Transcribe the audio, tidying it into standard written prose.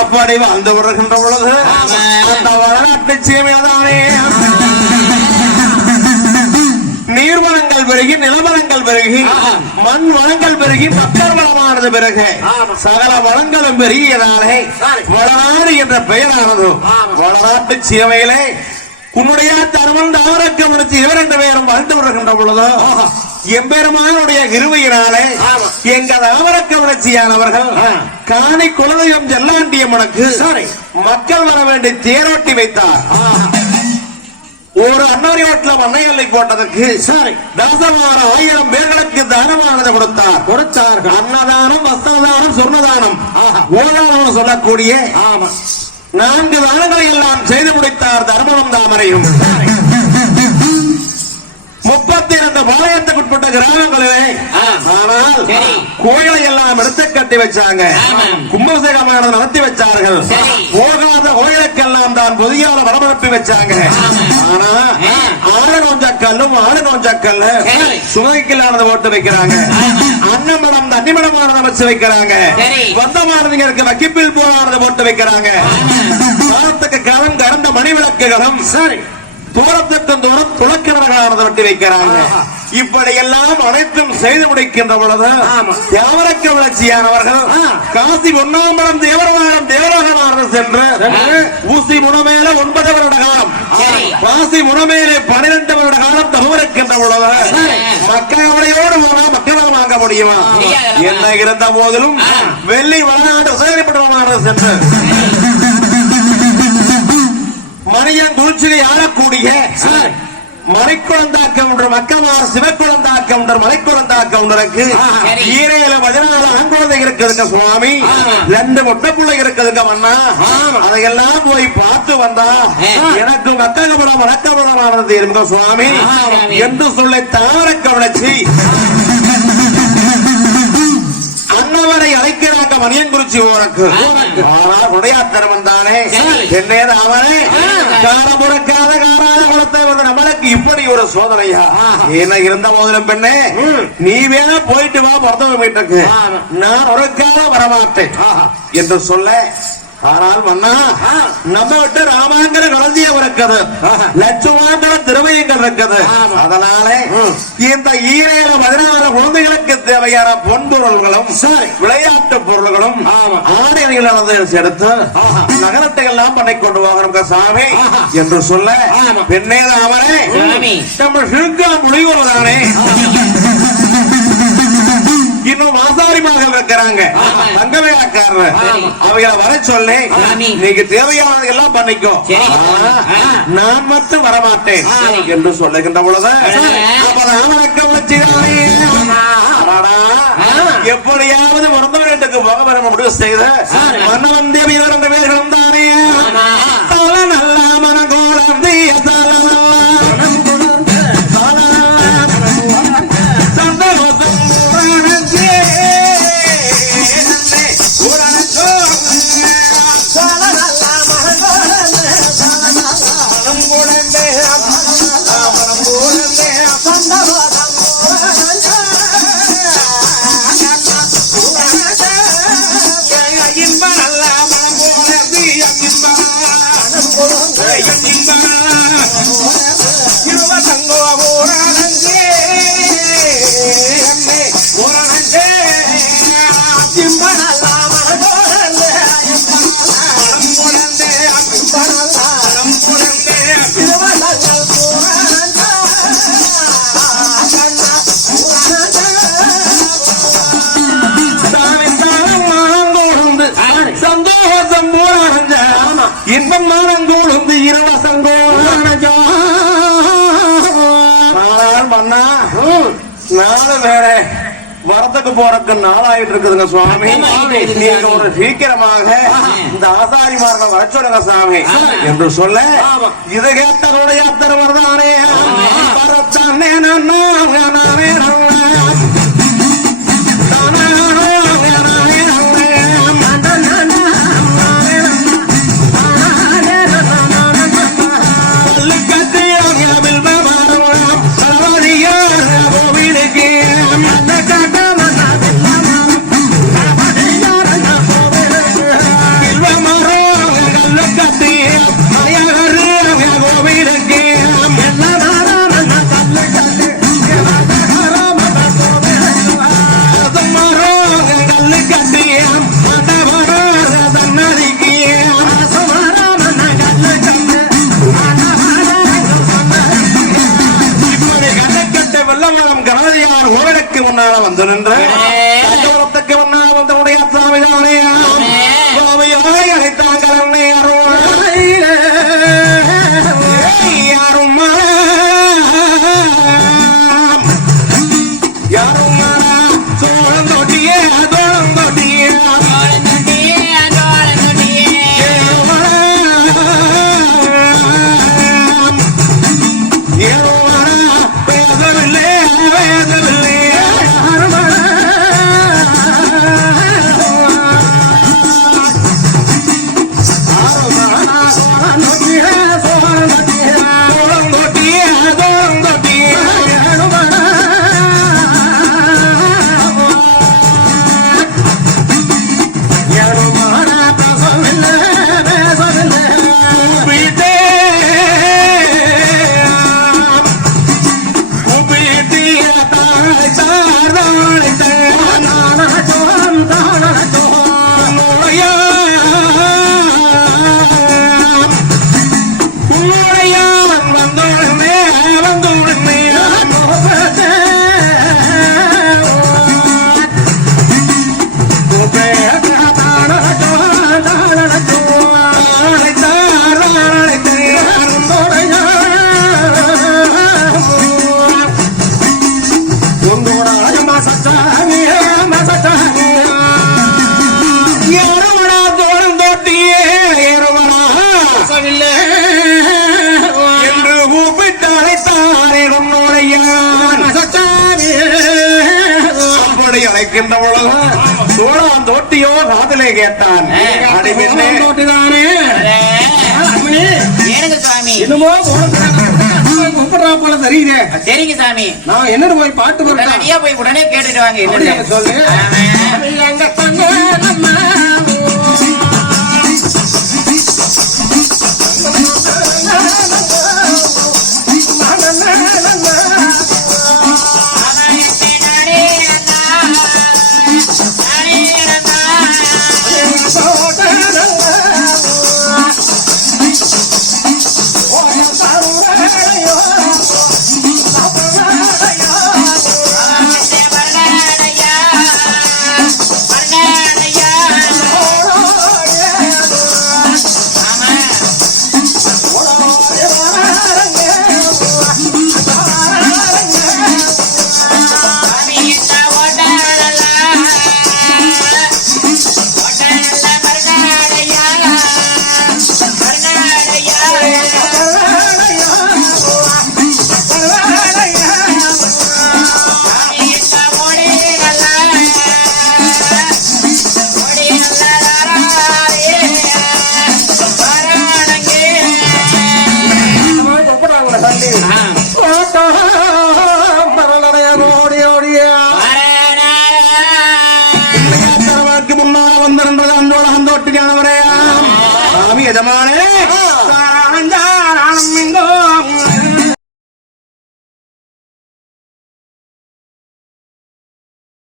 அப்படி வாழ்ந்து வருகின்ற பொழுது அந்த வரலாற்று சீமையாதானே நீர்வளங்கள் பெருகி நிலவளங்கள் பெருகி மண் வளங்கள் பெருகி மக்கள் வளமானது பிறகு சகல வளங்களும் பெருகியதாலே வளநாடு என்ற பெயரானது வளநாட்டு சீமையிலே உன்னுடைய தருமன் தாவரக்கவனுக்கு இவர் என்ற பெயரும் வாழ்ந்து வருகின்ற பொழுது எம்பெருமானுடைய கிருபையினாலே எங்க தாவரக்கவனச்சியானவர்கள் காணி குலதெய்வம் செல்லாண்டியம்மனுக்கு மக்கள் வர வேண்டி தேரோட்டி வைத்தார். ஒரு அன்னரி ஓட்டில் மண்ணையல்லை போட்டதற்கு தாசமார 1000 பேர்களுக்கு தானமானது கொடுத்தார். அன்னதானம், வஸ்திரதானம், சொர்ணதானம், ஓதானம் சொல்லக்கூடிய 4 தானங்களை எல்லாம் செய்து முடித்தார். தர்மனும் தாமரையும் 32 பாளையத்துக்குட்பட்ட கிராமங்களிலே ஆனால் கோயிலை எல்லாம் எடுத்து கட்டி வச்சாங்க. கும்பாபிஷேகமானது நடத்தி வச்சார்கள். போகாத கோயிலுக்கெல்லாம் தான் புதியால வரமனுப்பி வச்சாங்க. ஆனா ஆடு நோஞ்சக்கல்லும் ஆடு நோஞ்சக்கல் சுமைக்கில்லானது போட்டு வைக்கிறாங்க. அன்னமடம் தண்ணிமடமானது அமைச்சு வைக்கிறாங்க. வந்தமானதுங்களுக்கு வக்கிப்பில் போனானது போட்டு வைக்கிறாங்க. காலத்துக்கு காலம் கறந்த மணிவிளக்குகளும் தூரத்துக்கும் தூரம் துளக்கிணர்களானது வெட்டி வைக்கிறாங்க. இப்படி எல்லாம் அனைத்தும் செய்து முடிக்கின்ற பொழுது யாவரக்க வளர்ச்சியானவர்கள் காசி 1ஆம் தேவராகமானது சென்று ஊசி முனமேல 9 வருட காலம், காசி முனமேலே 12 வருட காலம் தகுவருக்கின்ற பொழுது மக்களோடு போனா மக்கள் வாங்க முடியுமா? என்ன இருந்த போதிலும் வெள்ளி வளநாடு சேகரிப்பட்டவனானது சென்று மணியன் குளிர்ச்சியை ஆளக்கூடிய மலைக்குழந்தாக்கம் ஒன்று மக்கமார் சிவக்குழந்தாக்கம் ஒன்று மலைக்குழந்தாக்கம் ஒன்றுக்கு ஈரையில 14 ஆண்குழந்தை இருக்குதுங்க சுவாமி, 2 மொட்டைப்புள்ளை இருக்குதுங்க மன்னா. அதையெல்லாம் போய் பார்த்து வந்தா எனக்கு மக்ககபடம் வழக்கபடமானது இருங்க சுவாமி என்று சொல்ல தாவர கவனிச்சு அன்னவரை அழைக்கிறாங்க மணியன்குறிச்சி ஊருக்கு. ஆனால் உடையாத்தரவன் தானே என்னேது அவனே காரமுறக்காத காராத குலத்தை வந்து நம்மளுக்கு இப்படி ஒரு சோதனையா என்ன இருந்த போதிலும் பெண்ணே நீ வேணா போயிட்டு வா மருத்துவ வீட்டுக்கு, நான் ஒரு காலம் வரமாட்டேன் என்று சொல்ல. ஆனால் மன்னா நம்ம விட்டு ராமாங்கர குழந்தையம் இருக்குது, லட்சுமாங்கர திருமயங்கள் இருக்குது. அதனால இந்த ஈரையில 14 குழந்தைகளுக்கு தேவையான பொன்பொருள்களும் விளையாட்டு பொருள்களும் ஆடைகளை எடுத்து நகரத்தை எல்லாம் பண்ணி கொண்டு போகிறோம் சாமி என்று சொல்ல. பெண்ணே அவரே நம்ம சிறுக்கா முடிவுதானே இன்னும் ஆசாரிமாக இருக்கிறாங்க தங்க வேலைக்காரர், அவைகளை வர சொல்லி நீங்க தேவையானது எல்லாம் பண்ணிக்கோ, நான் மட்டும் வரமாட்டேன் என்று சொல்லுகின்ற பொழுது எப்படியாவது மருந்த வீட்டுக்கு போக வர முடிவு செய்த மன்னவன் தேவி 2 பேர்களும் தானே நல்ல மனகோலம் இன்பம் நானங்கூழுந்து இரவசங்கோணா மன்னா 4 வேற வரத்துக்கு போறதுக்கு நாளாயிட்டு இருக்குதுங்க சுவாமி. நீங்க ஒரு சீக்கிரமாக இந்த ஆசாரிமார்கள் வர சொல்லுங்க சாமி என்று சொல்ல. இது கேட்டவருடைய அத்தரவர் தானே சிதம்பரம் கணபதியார் கோவிலுக்கு முன்னால வந்து நின்று தண்டவரத்துக்கு முன்னால வந்து உடைய சாமிதானே சுவாமியாய் அழைத்தாங்கள் யாரும் யாரும் சோழம் தொட்டியே அதோளம் தொட்டியே அழைக்கின்ற பொழுது சோழான் தோட்டியோ காதலே கேட்டான் தோட்டிதானே என்னமோ கூப்பிடுறா போல தெரியுதே. சரிங்க சாமி, நான் என்னன்னு போய் பாட்டு போய் உடனே கேட்டுட்டு வாங்க சொல்லு. எஜமானே